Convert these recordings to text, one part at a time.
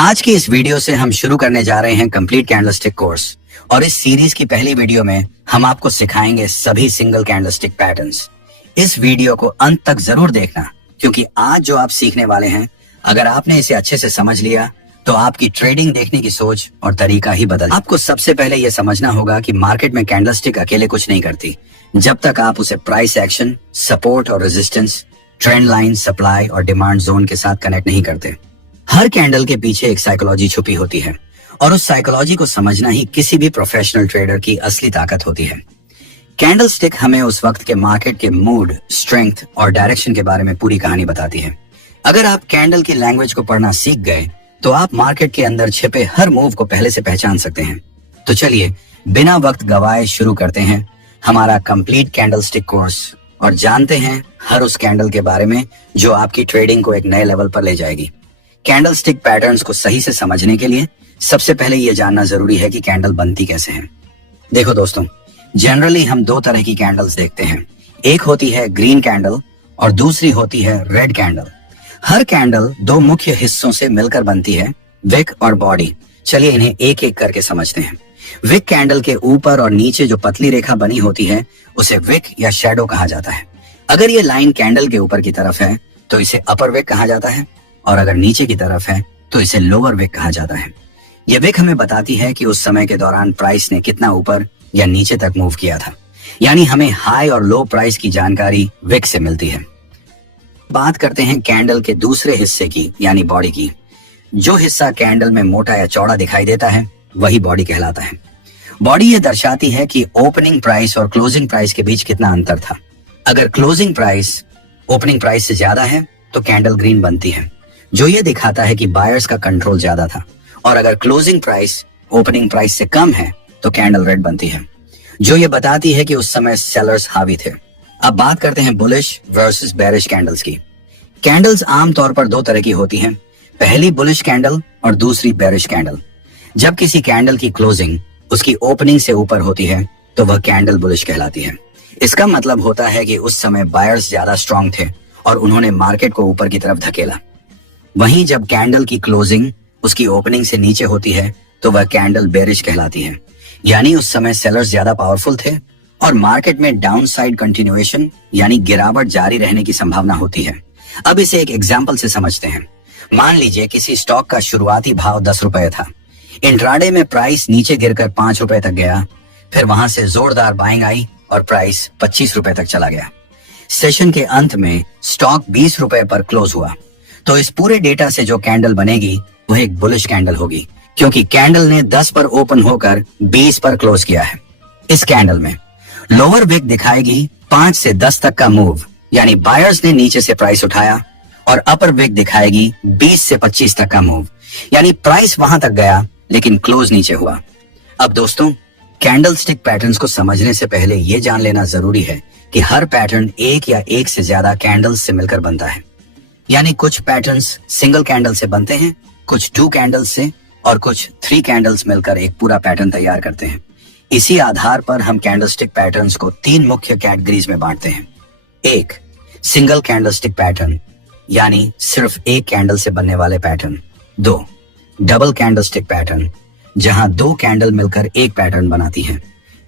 आज की इस वीडियो से हम शुरू करने जा रहे हैं कंप्लीट कैंडलस्टिक कोर्स और इस सीरीज की पहली वीडियो में हम आपको सिखाएंगे सभी सिंगल कैंडलस्टिक पैटर्न्स। इस वीडियो को अंत तक जरूर देखना क्योंकि आज जो आप सीखने वाले हैं, अगर आपने इसे अच्छे से समझ लिया तो आपकी ट्रेडिंग देखने की सोच और तरीका ही बदल। आपको सबसे पहले यह समझना होगा कि मार्केट में कैंडलस्टिक अकेले कुछ नहीं करती जब तक आप उसे प्राइस एक्शन, सपोर्ट और रेजिस्टेंस, ट्रेंड लाइन, सप्लाई और डिमांड जोन के साथ कनेक्ट नहीं करते। हर कैंडल के पीछे एक साइकोलॉजी छुपी होती है और उस साइकोलॉजी को समझना ही किसी भी प्रोफेशनल ट्रेडर की असली ताकत होती है। कैंडलस्टिक हमें उस वक्त के मार्केट के मूड, स्ट्रेंथ और डायरेक्शन के बारे में पूरी कहानी बताती है। अगर आप कैंडल की लैंग्वेज को पढ़ना सीख गए तो आप मार्केट के अंदर छिपे हर मूव को पहले से पहचान सकते हैं। तो चलिए बिना वक्त गवाए शुरू करते हैं हमारा कंप्लीट कैंडलस्टिक कोर्स और जानते हैं हर उस कैंडल के बारे में जो आपकी ट्रेडिंग को एक नए लेवल पर ले जाएगी। कैंडलस्टिक पैटर्न्स को सही से समझने के लिए सबसे पहले यह जानना जरूरी है कि कैंडल बनती कैसे है। देखो दोस्तों, जनरली हम दो तरह की कैंडल्स देखते हैं। एक होती है ग्रीन कैंडल और दूसरी होती है रेड कैंडल। हर कैंडल दो मुख्य हिस्सों से मिलकर बनती है, विक और बॉडी। चलिए इन्हें एक एक करके समझते हैं। विक कैंडल के ऊपर और नीचे जो पतली रेखा बनी होती है उसे विक या शैडो कहा जाता है। अगर ये लाइन कैंडल के ऊपर की तरफ है तो इसे अपर विक कहा जाता है और अगर नीचे की तरफ है तो इसे लोअर विक कहा जाता है। यह विक हमें बताती है कि उस समय के दौरान प्राइस ने कितना ऊपर या नीचे तक मूव किया था, यानी हमें हाई और लो प्राइस की जानकारी विक से मिलती है। बात करते हैं कैंडल के दूसरे हिस्से की, यानी बॉडी की। जो हिस्सा कैंडल में मोटा या चौड़ा दिखाई देता है वही बॉडी कहलाता है। बॉडी ये दर्शाती है कि ओपनिंग प्राइस और क्लोजिंग प्राइस के बीच कितना अंतर था। अगर क्लोजिंग प्राइस ओपनिंग प्राइस से ज्यादा है तो कैंडल ग्रीन बनती है, जो ये दिखाता है कि बायर्स का कंट्रोल ज्यादा था, और अगर क्लोजिंग प्राइस ओपनिंग प्राइस से कम है तो कैंडल रेड बनती है, जो ये बताती है कि उस समय सेलर्स हावी थे। अब बात करते हैं बुलिश वर्सेस बेरिश कैंडल्स की। कैंडल्स आमतौर पर दो तरह की होती हैं, पहली बुलिश कैंडल और दूसरी बेरिश कैंडल। जब किसी कैंडल की क्लोजिंग उसकी ओपनिंग से ऊपर होती है तो वह कैंडल बुलिश कहलाती है। इसका मतलब होता है कि उस समय बायर्स ज्यादा स्ट्रांग थे और उन्होंने मार्केट को ऊपर की तरफ धकेला। वहीं जब कैंडल की क्लोजिंग उसकी ओपनिंग से नीचे होती है तो वह कैंडल बेरिश कहलाती है, यानी उस समय सेलर्स ज्यादा पावरफुल थे और मार्केट में डाउनसाइड कंटिन्यूएशन यानी गिरावट जारी रहने की संभावना होती है। अब इसे एक एग्जांपल से समझते हैं। मान लीजिए किसी स्टॉक का शुरुआती भाव 10 रुपए था। इंट्राडे में प्राइस नीचे गिरकर 5 रुपए तक गया, फिर वहां से जोरदार बाइंग आई और प्राइस 25 रुपए तक चला गया। सेशन के अंत में स्टॉक 20 रुपए पर क्लोज हुआ। तो इस पूरे डेटा से जो कैंडल बनेगी वह एक बुलिश कैंडल होगी, क्योंकि कैंडल ने 10 पर ओपन होकर 20 पर क्लोज किया है। इस कैंडल में लोअर विक दिखाएगी 5 से 10 तक का मूव, यानी बायर्स ने नीचे से प्राइस उठाया, और अपर विक दिखाएगी 20 से 25 तक का मूव, यानी प्राइस वहां तक गया लेकिन क्लोज नीचे हुआ। अब दोस्तों, कैंडलस्टिक पैटर्न्स को समझने से पहले यह जान लेना जरूरी है कि हर पैटर्न एक या एक से ज्यादा कैंडल्स से मिलकर बनता है। यानी कुछ पैटर्न्स सिंगल कैंडल से बनते हैं, कुछ 2 कैंडल्स से और कुछ 3 कैंडल्स मिलकर एक पूरा पैटर्न तैयार करते हैं। इसी आधार पर हम कैंडलस्टिक पैटर्न्स को 3 मुख्य कैटेगरीज में बांटते हैं। 1, सिंगल कैंडलस्टिक पैटर्न, यानी सिर्फ एक कैंडल से बनने वाले पैटर्न। 2, डबल कैंडलस्टिक पैटर्न, जहां 2 कैंडल मिलकर एक पैटर्न बनाती हैं।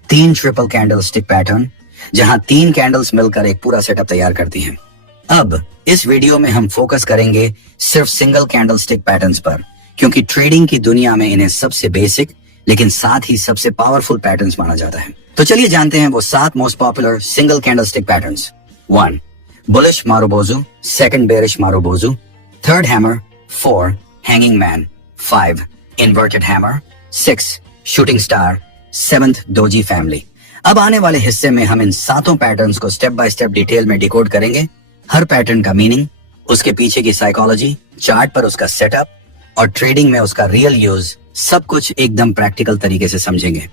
3, ट्रिपल कैंडलस्टिक पैटर्न, जहां 3 कैंडल्स मिलकर एक पूरा सेटअप तैयार करती हैं। अब इस वीडियो में हम फोकस करेंगे सिर्फ सिंगल कैंडलस्टिक पैटर्न्स पर, क्योंकि ट्रेडिंग की दुनिया में इन्हें सबसे बेसिक लेकिन साथ ही सबसे पावरफुल पैटर्न्स माना जाता है। तो चलिए जानते हैं वो 7 most popular single candlestick patterns. 1, bullish marubozu, 2nd bearish marubozu, 3rd hammer, 4, hanging man, 5, inverted hammer, 6, shooting star, 7th doji family. अब आने वाले हिस्से में हम इन 7 पैटर्न्स को स्टेप बाय स्टेप डिटेल में डिकोड करेंगे। हर पैटर्न का मीनिंग, उसके पीछे की साइकोलॉजी, चार्ट पर उसका सेटअप और ट्रेडिंग में उसका रियल यूज, सब कुछ एकदम प्रैक्टिकल तरीके से समझेंगे।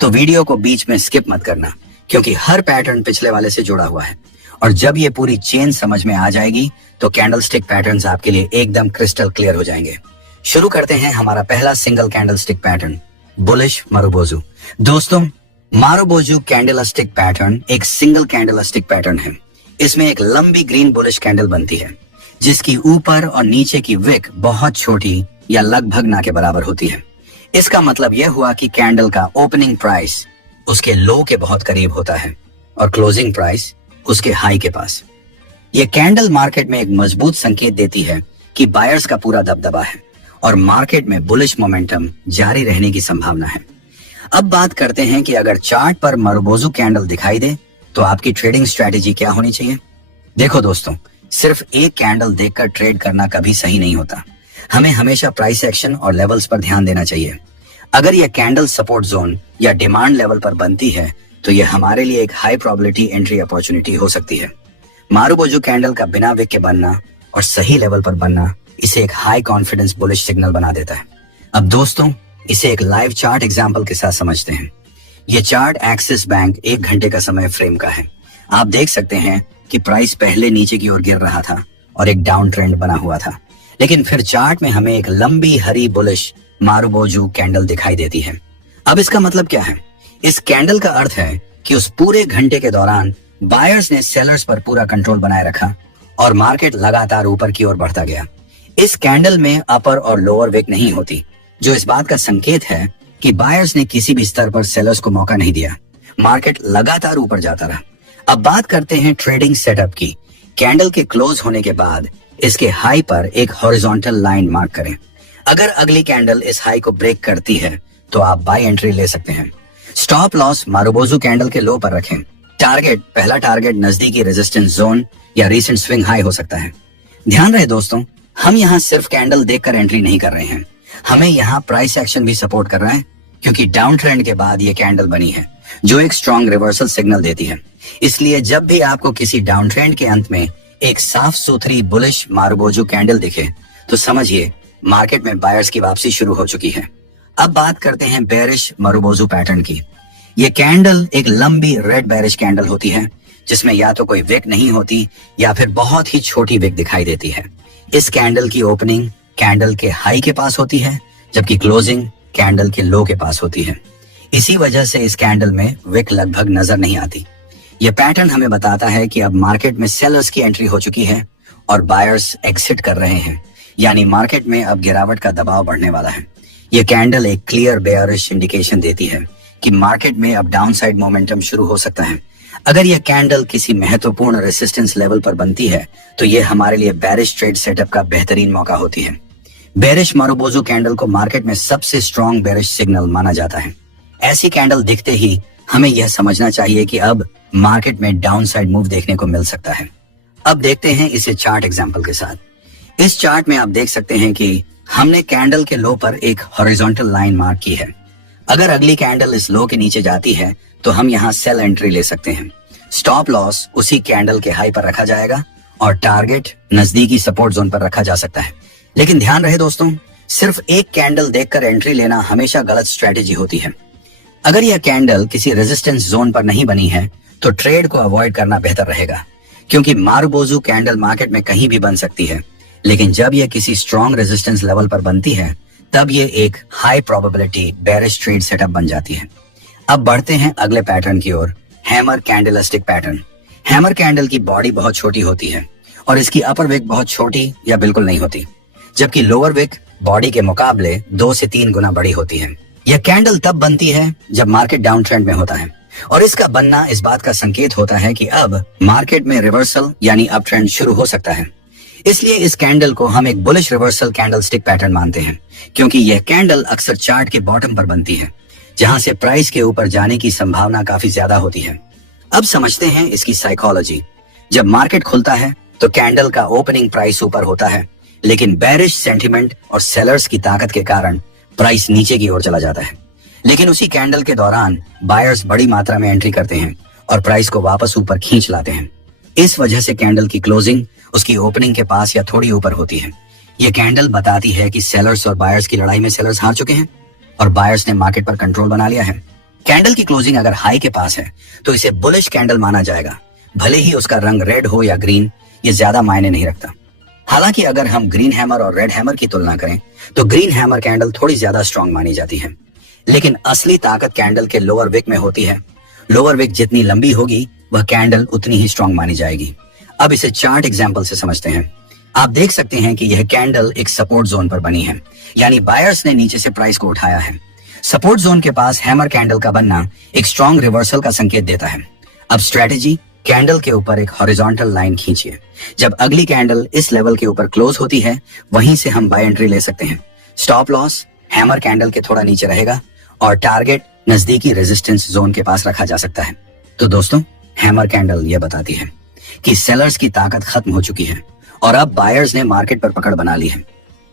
तो वीडियो को बीच में स्किप मत करना, क्योंकि हर पैटर्न पिछले वाले से जुड़ा हुआ है, और जब ये पूरी चेन समझ में आ जाएगी तो कैंडलस्टिक पैटर्न्स आपके लिए एकदम क्रिस्टल क्लियर हो जाएंगे। शुरू करते हैं हमारा पहला single candlestick pattern, bullish marubozu. दोस्तों, मारुबोजू कैंडलस्टिक पैटर्न एक सिंगल कैंडलस्टिक पैटर्न है। इसमें एक लंबी ग्रीन बुलिश कैंडल बनती है जिसकी ऊपर और नीचे की विक बहुत छोटी या लगभग ना के बराबर होती है। इसका मतलब यह हुआ कि कैंडल का ओपनिंग प्राइस उसके लो के बहुत करीब होता है और क्लोजिंग प्राइस उसके हाई के पास। यह कैंडल मार्केट में एक मजबूत संकेत देती है कि बायर्स का पूरा दबदबा है और मार्केट में बुलिश मोमेंटम जारी रहने की संभावना है। अब बात करते हैं कि अगर चार्ट पर मारुबोजू कैंडल दिखाई दे तो आपकी ट्रेडिंग स्ट्रेटेजी क्या होनी चाहिए। देखो दोस्तों, सिर्फ एक कैंडल देखकर ट्रेड करना कभी सही नहीं होता। हमें हमेशा प्राइस एक्शन और लेवल्स पर ध्यान देना चाहिए। अगर यह कैंडल सपोर्ट जोन या डिमांड लेवल पर बनती है तो यह हमारे लिए एक हाई प्रोबेबिलिटी एंट्री अपॉर्चुनिटी हो सकती है। मारुबोजू कैंडल का बिना विक के बनना और सही लेवल पर बनना इसे एक हाई कॉन्फिडेंस बुलिश सिग्नल बना देता है। अब दोस्तों, इसे एक लाइव चार्ट एग्जांपल के साथ समझते हैं। यह चार्ट एक्सिस बैंक 1 घंटे का समय फ्रेम का है। आप देख सकते हैं कि प्राइस पहले नीचे की ओर गिर रहा था और एक डाउन ट्रेंड बना हुआ था, लेकिन फिर चार्ट में हमें एक लंबी हरी बुलिश मारुबोजू कैंडल दिखाई देती है। अब इसका मतलब क्या है? इस कैंडल का अर्थ है कि उस पूरे घंटे के दौरान बायर्स ने सेलर्स पर पूरा कंट्रोल बनाए रखा और मार्केट लगातार ऊपर की ओर बढ़ता गया। इस कैंडल में अपर और लोअर विक नहीं होती, जो इस बात का संकेत है कि बायर्स ने किसी भी स्तर पर सेलर्स को मौका नहीं दिया। मार्केट लगातार ऊपर जाता रहा। अब बात करते हैं ट्रेडिंग सेटअप की। कैंडल के क्लोज होने के बाद इसके हाई पर एक हॉरिजॉन्टल लाइन मार्क करें। अगर अगली कैंडल इस हाई को ब्रेक करती है तो आप बाय एंट्री ले सकते हैं। स्टॉप लॉस मारुबोजू कैंडल के लो पर रखें। पहला टारगेट नजदीकी रेजिस्टेंस जोन या रीसेंट स्विंग हाई हो सकता है। ध्यान रहे दोस्तों, हम यहाँ सिर्फ कैंडल देखकर एंट्री नहीं कर रहे हैं, हमें यहाँ प्राइस एक्शन भी सपोर्ट कर रहा है, क्योंकि डाउन ट्रेंड के बाद ये कैंडल बनी है जो एक स्ट्रॉन्ग रिवर्सल सिग्नल देती है। इसलिए जब भी आपको किसी डाउन ट्रेंड के अंत में एक साफ सुथरी बुलिश मारुबोजू कैंडल दिखे तो समझिए मार्केट में बायर्स की वापसी शुरू हो चुकी है। अब बात करते हैं बेरिश मारुबोजू पैटर्न की। ये कैंडल एक लंबी रेड बेरिश कैंडल होती है जिसमें या तो कोई विक नहीं होती या फिर बहुत ही छोटी विक दिखाई देती है। इस कैंडल की ओपनिंग कैंडल के हाई के पास होती है, जबकि क्लोजिंग कैंडल के लो के पास होती है। इसी वजह से इस कैंडल में विक लगभग नजर नहीं आती। यह पैटर्न हमें बताता है कि अब मार्केट में सेलर्स की एंट्री हो चुकी है और बायर्स एग्जिट कर रहे हैं, यानी मार्केट में अब गिरावट का दबाव बढ़ने वाला है। यह कैंडल एक क्लियर बेयरिश इंडिकेशन देती है कि मार्केट में अब डाउनसाइड मोमेंटम शुरू हो सकता है। अगर यह कैंडल किसी महत्वपूर्ण रेसिस्टेंस लेवल पर बनती है तो यह हमारे लिए बेरिश ट्रेड सेटअप का बेहतरीन मौका होती है। बेरिश मारुबोजू कैंडल को मार्केट में सबसे स्ट्रॉन्ग बेरिश सिग्नल माना जाता है। ऐसी कैंडल दिखते ही हमें यह समझना चाहिए कि अब मार्केट में डाउनसाइड मूव देखने को मिल सकता है। अब देखते हैं इसे चार्ट एग्जांपल के साथ। इस चार्ट में आप देख सकते हैं कि हमने कैंडल के लो पर एक हॉरिजॉन्टल लाइन मार्क की है। अगर अगली कैंडल इस लो के नीचे जाती है तो हम यहाँ सेल एंट्री ले सकते हैं। स्टॉप लॉस उसी कैंडल के हाई पर रखा जाएगा और टारगेट नजदीकी सपोर्ट जोन पर रखा जा सकता है। लेकिन ध्यान रहे दोस्तों, सिर्फ एक कैंडल देखकर एंट्री लेना हमेशा गलत स्ट्रेटेजी होती है। अगर यह कैंडल किसी रेजिस्टेंस जोन पर नहीं बनी है तो ट्रेड को अवॉइड करना बेहतर रहेगा, क्योंकि मारुबोजू कैंडल मार्केट में कहीं भी बन सकती है, लेकिन जब यह किसी स्ट्रॉन्ग रेजिस्टेंस लेवल पर बनती है तब यह एक high probability bearish trade setup बन जाती है। अब बढ़ते हैं अगले पैटर्न की ओर, hammer candlestick pattern. Hammer candle की बॉडी बहुत छोटी होती है और इसकी अपर विक बहुत छोटी या बिल्कुल नहीं होती, जबकि लोअर विक बॉडी के मुकाबले 2 से 3 गुना बड़ी होती है। यह कैंडल तब बनती है जब मार्केट डाउन ट्रेंड में होता है और इसका बनना इस बात का संकेत होता है कि अब मार्केट में रिवर्सल यानी अप ट्रेंड शुरू हो सकता है। इसलिए इस कैंडल को हम एक बुलिश रिवर्सल कैंडलस्टिक पैटर्न मानते हैं, क्योंकि यह कैंडल अक्सर चार्ट के बॉटम पर बनती है, जहां से प्राइस के ऊपर जाने की संभावना काफी ज्यादा होती है। अब समझते हैं इसकी साइकोलॉजी। जब मार्केट खुलता है तो कैंडल का ओपनिंग प्राइस ऊपर होता है, लेकिन बेरिश सेंटिमेंट और सेलर्स की ताकत के कारण प्राइस नीचे की ओर चला जाता है। लेकिन उसी कैंडल के दौरान बायर्स बड़ी मात्रा में एंट्री करते हैं और प्राइस को वापस ऊपर खींच लाते हैं। इस वजह से कैंडल की क्लोजिंग उसकी ओपनिंग के पास या थोड़ी ऊपर होती है। यह कैंडल बताती है कि सेलर्स और बायर्स की लड़ाई में सेलर्स हार चुके हैं और बायर्स ने मार्केट पर कंट्रोल बना लिया है। कैंडल की क्लोजिंग अगर हाई के पास है तो इसे बुलिश कैंडल माना जाएगा, भले ही उसका रंग रेड हो या ग्रीन, ये ज्यादा मायने नहीं रखता। हालांकि अगर हम ग्रीन हैमर और रेड हैमर की तुलना करें तो ग्रीन हैमर कैंडल थोड़ी ज्यादा स्ट्रांग मानी जाती है, लेकिन असली ताकत कैंडल के लोअर विक में होती है। लोअर विक जितनी लंबी होगी वह कैंडल उतनी ही स्ट्रांग मानी जाएगी। अब इसे चार्ट एग्जांपल से समझते हैं। आप देख सकते हैं कि यह कैंडल एक सपोर्ट जोन पर बनी है, यानी बायर्स ने नीचे से प्राइस को उठाया है। सपोर्ट जोन के पास हैमर कैंडल का बनना एक स्ट्रॉन्ग रिवर्सल का संकेत देता है। अब स्ट्रेटेजी, कैंडल के ऊपर एक हॉरिजॉन्टल लाइन खींचिए। जब अगली कैंडल इस लेवल के ऊपर क्लोज होती है, वहीं से हम बाय एंट्री ले सकते हैं। स्टॉप लॉस हैमर कैंडल के थोड़ा नीचे रहेगा और टारगेट नजदीकी रेजिस्टेंस जोन के पास रखा जा सकता है। तो दोस्तों, हैमर कैंडल यह बताती है कि सेलर्स की ताकत खत्म हो चुकी है और अब बायर्स ने मार्केट पर पकड़ बना ली है।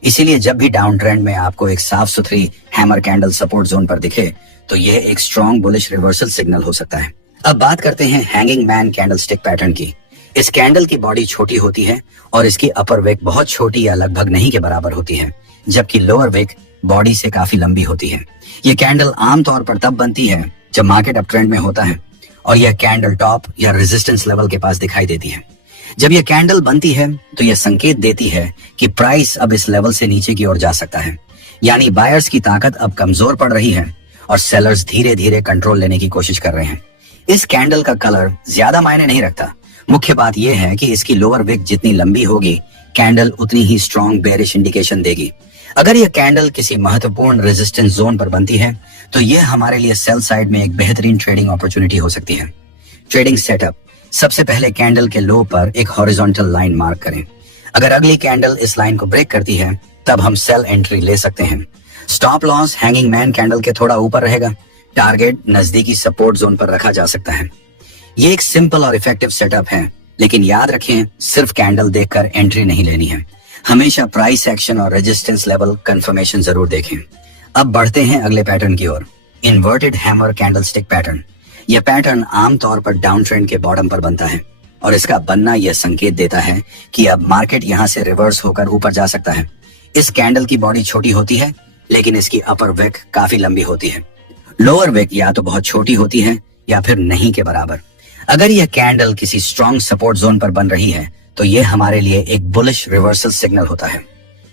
इसीलिए जब भी डाउन ट्रेंड में आपको एक साफ सुथरी हैमर कैंडल सपोर्ट जोन पर दिखे, तो यह एक स्ट्रॉन्ग बुलिश रिवर्सल सिग्नल हो सकता है। अब बात करते हैं hanging man candle stick pattern की। इस कैंडल की बॉडी छोटी होती है और इसकी अपर विक बहुत छोटी या लगभग नहीं के बराबर होती है, जबकि लोअर विक बॉडी से काफी लंबी होती है। ये कैंडल आमतौर पर तब बनती है जब मार्केट अप ट्रेंड में होता है और यह कैंडल टॉप या रेजिस्टेंस लेवल के पास दिखाई देती है। जब यह कैंडल बनती है तो यह संकेत देती है कि प्राइस अब इस लेवल से नीचे की ओर जा सकता है, यानी बायर्स की ताकत अब कमजोर पड़ रही है और सेलर्स धीरे धीरे कंट्रोल लेने की कोशिश कर रहे हैं। इस कैंडल का कलर ज्यादा मायने नहीं रखता। मुख्य बात यह है कि इसकी लोअर विक जितनी लंबी होगी, कैंडल उतनी ही स्ट्रॉन्ग बेरिश इंडिकेशन देगी। अगर यह कैंडल किसी महत्वपूर्ण रेजिस्टेंस जोन पर बनती है, तो यह हमारे लिए सेल साइड में एक बेहतरीन ट्रेडिंग अपॉर्चुनिटी हो सकती है। ट्रेडिंग सेटअप, सबसे पहले कैंडल के लो पर एक हॉरिजॉन्टल लाइन मार्क करें। अगर अगली कैंडल इस लाइन को ब्रेक करती है, तब हम सेल एंट्री ले सकते हैं। Stop loss hanging man candle के थोड़ा ऊपर रहेगा। टारगेट नजदीकी सपोर्ट जोन पर रखा जा सकता है। ये एक सिंपल और इफेक्टिव सेटअप है, लेकिन याद रखें, सिर्फ कैंडल देखकर एंट्री नहीं लेनी है। हमेशा प्राइस एक्शन और रेजिस्टेंस लेवल कंफर्मेशन जरूर देखें। अब बढ़ते हैं अगले पैटर्न की ओर, इन्वर्टेड हैमर कैंडलस्टिक पैटर्न। यह पैटर्न आमतौर पर डाउन ट्रेंड के बॉटम पर बनता है और इसका बनना यह संकेत देता है कि अब मार्केट यहां से रिवर्स होकर ऊपर जा सकता है। इस कैंडल की बॉडी छोटी होती है, लेकिन इसकी अपर विक काफी लंबी होती है। लोअर विक या तो बहुत छोटी होती है या फिर नहीं के बराबर। अगर यह कैंडल किसी स्ट्रॉन्ग सपोर्ट जोन पर बन रही है, तो यह हमारे लिए एक बुलिश रिवर्सल सिग्नल होता है।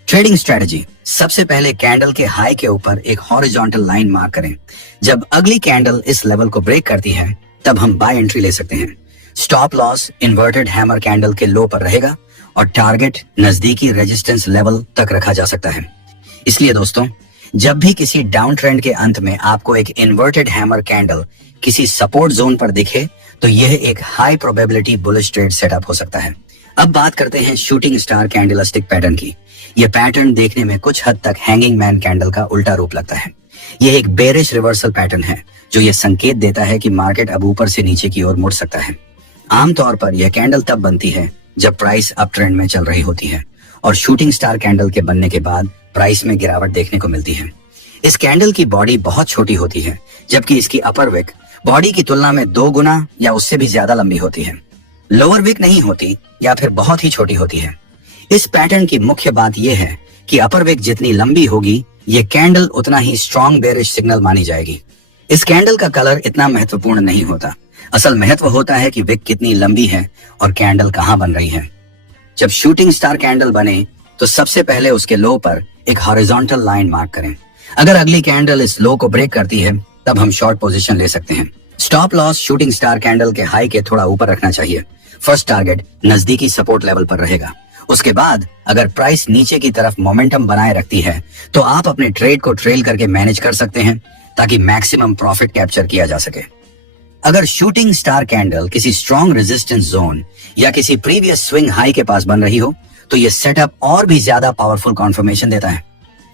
ट्रेडिंग स्ट्रेटजी, सबसे पहले कैंडल के हाई के ऊपर एक हॉरिजॉन्टल लाइन मार्क करें। जब अगली कैंडल इस लेवल को ब्रेक करती है, तब हम बाय एंट्री ले सकते हैं। Stop loss inverted hammer candle के लो पर रहेगा और टारगेट नजदीकी रेजिस्टेंस लेवल तक रखा जा सकता है। इसलिए दोस्तों, जब भी किसी डाउन ट्रेंड के अंत में आपको एक इन्वर्टेड हैमर कैंडल किसी सपोर्ट जोन पर दिखे, तो यह एक high probability bullish trade setup हो सकता है। अब बात करते हैं शूटिंग स्टार कैंडलस्टिक पैटर्न की। यह पैटर्न देखने में कुछ हद तक हैंगिंग मैन कैंडल का उल्टा रूप लगता है। यह एक बेरिश रिवर्सल पैटर्न है, जो यह संकेत देता है कि मार्केट अब ऊपर से नीचे की ओर मुड़ सकता है। आमतौर पर यह कैंडल तब बनती है जब प्राइस अप ट्रेंड में चल रही होती है और शूटिंग स्टार कैंडल के बनने के बाद प्राइस में गिरावट देखने को मिलती है। इस कैंडल की बॉडी बहुत छोटी होती है, जबकि इसकी अपर विक बॉडी की तुलना में 2 गुना या उससे भी ज्यादा लंबी होती है। लोअर विक नहीं होती या फिर बहुत ही छोटी होती है। इस पैटर्न की मुख्य बात यह है कि अपर विक जितनी लंबी होगी, ये कैंडल उतना ही स्ट्रॉन्ग बेरिश सिग्नल मानी जाएगी। इस कैंडल का कलर इतना महत्वपूर्ण नहीं होता। असल महत्व होता है कि विक कितनी लंबी है और कैंडल कहां बन रही है। जब शूटिंग स्टार कैंडल बने, तो सबसे पहले उसके लो पर एक हॉरिजॉन्टल लाइन मार्क करें। अगर अगली कैंडल इस लो को ब्रेक करती है, तब हम शॉर्ट पोजीशन ले सकते हैं। Stop loss shooting star candle के हाई के थोड़ा ऊपर रखना चाहिए। फर्स्ट टारगेट नजदीकी सपोर्ट लेवल पर रहेगा। उसके बाद अगर प्राइस नीचे की तरफ मोमेंटम बनाए रखती है, तो आप अपने ट्रेड को ट्रेल करके मैनेज कर सकते हैं, ताकि मैक्सिमम प्रॉफिट कैप्चर किया जा सके। अगर शूटिंग स्टार कैंडल किसी स्ट्रॉन्ग रेजिस्टेंस जोन या किसी प्रीवियस स्विंग हाई के पास बन रही हो, तो यह सेटअप और भी ज्यादा पावरफुल कॉन्फर्मेशन देता है।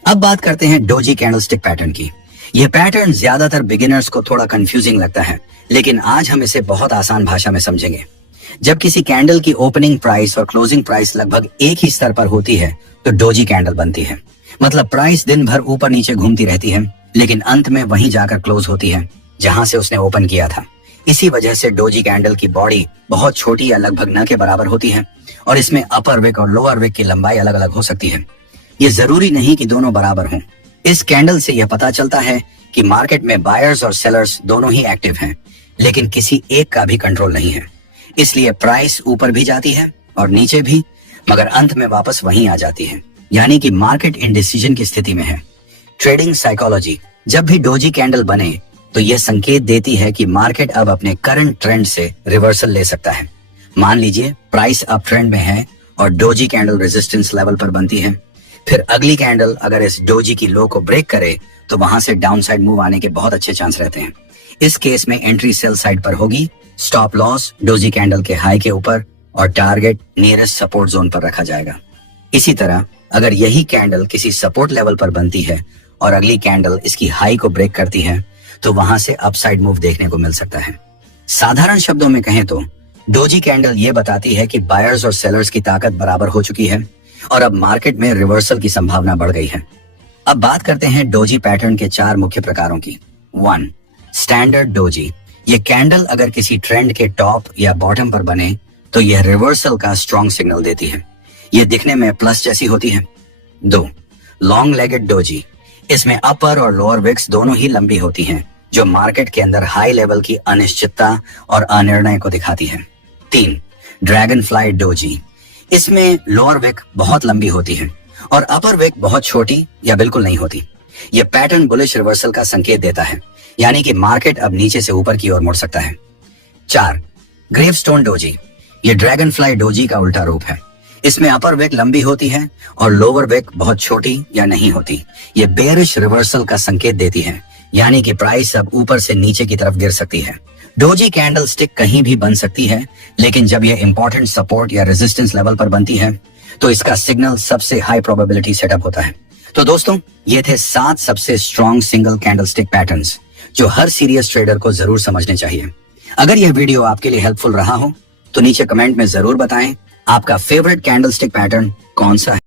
अब बात करते हैं डोजी कैंडलस्टिक पैटर्न की। यह पैटर्न ज्यादातर बिगिनर्स को थोड़ा कंफ्यूजिंग लगता है, लेकिन आज हम इसे बहुत आसान भाषा में समझेंगे। जब किसी कैंडल की ओपनिंग प्राइस और क्लोजिंग प्राइस लगभग एक ही स्तर पर होती है, तो डोजी कैंडल बनती है। मतलब प्राइस दिन भर ऊपर नीचे घूमती रहती है, लेकिन अंत में वहीं जाकर क्लोज होती है जहां से उसने ओपन किया था। इसी वजह से डोजी कैंडल की बॉडी बहुत छोटी या लगभग न के बराबर होती है और इसमें अपर विक और लोअर विक की लंबाई अलग अलग हो सकती है। ये जरूरी नहीं कि दोनों बराबर हों। इस कैंडल से यह पता चलता है कि मार्केट में बायर्स और सेलर्स दोनों ही एक्टिव हैं, लेकिन किसी एक का भी कंट्रोल नहीं है। इसलिए प्राइस ऊपर भी जाती है और नीचे भी, मगर अंत में वापस वहीं आ जाती है, यानी कि मार्केट इंडिसीजन की स्थिति में है। ट्रेडिंग साइकोलॉजी, जब भी डोजी कैंडल बने, तो यह संकेत देती है कि मार्केट अब अपने करंट ट्रेंड से रिवर्सल ले सकता है। मान लीजिए प्राइस अप ट्रेंड में है और डोजी कैंडल रेजिस्टेंस लेवल पर बनती है, फिर अगली कैंडल अगर इस डोजी की लो को ब्रेक करे तो वहां से डाउन साइड मूव आने के बहुत अच्छे चांस रहते हैं। इस केस में एंट्री सेल साइड पर होगी, स्टॉप लॉस डोजी कैंडल के हाई के ऊपर और टारगेट नियरेस्ट सपोर्ट जोन पर रखा जाएगा। इसी तरह अगर यही कैंडल किसी सपोर्ट लेवल पर बनती है और अगली कैंडल इसकी हाई को ब्रेक करती है तो वहां से अपसाइड मूव देखने को मिल सकता है। साधारण शब्दों में कहें तो डोजी कैंडल ये बताती है कि बायर्स और सेलर्स की ताकत बराबर हो चुकी है और अब मार्केट में रिवर्सल की संभावना बढ़ गई है। अब बात करते हैं डोजी पैटर्न के 4 मुख्य प्रकारों की। 1. Standard doji. ये कैंडल अगर किसी ट्रेंड के टॉप या बॉटम पर बने तो यह रिवर्सल का स्ट्रॉन्ग सिग्नल देती है। ये दिखने में प्लस जैसी होती है। 2. Long legged doji. इसमें अपर और लोअर विक्स दोनों ही लंबी होती हैं, जो मार्केट के अंदर हाई लेवल की अनिश्चितता और अनिर्णय को दिखाती है। 3. Dragon fly doji. इसमें लोअर विक बहुत लंबी होती है और अपर विक बहुत छोटी या बिल्कुल नहीं होती। यह पैटर्न बुलिश रिवर्सल का संकेत देता है, यानी कि मार्केट अब नीचे से ऊपर की ओर मुड़ सकता है। 4. Gravestone doji. ये ड्रैगन फ्लाई डोजी का उल्टा रूप है। इसमें अपर विक लंबी होती है और लोअर विक बहुत छोटी या नहीं होती। ये बेरिश रिवर्सल का संकेत देती है, यानी कि प्राइस अब ऊपर से नीचे की तरफ गिर सकती है। डोजी कैंडल स्टिक कहीं भी बन सकती है, लेकिन जब यह इंपॉर्टेंट सपोर्ट या रेजिस्टेंस लेवल पर बनती है तो इसका सिग्नल सबसे हाई प्रोबेबिलिटी सेटअप होता है। तो दोस्तों, ये थे 7 सबसे strong single candle stick patterns जो हर सीरियस ट्रेडर को जरूर समझने चाहिए। अगर यह वीडियो आपके लिए हेल्पफुल रहा हो तो नीचे कमेंट में जरूर बताएं आपका फेवरेट कैंडल स्टिक पैटर्न कौन सा है।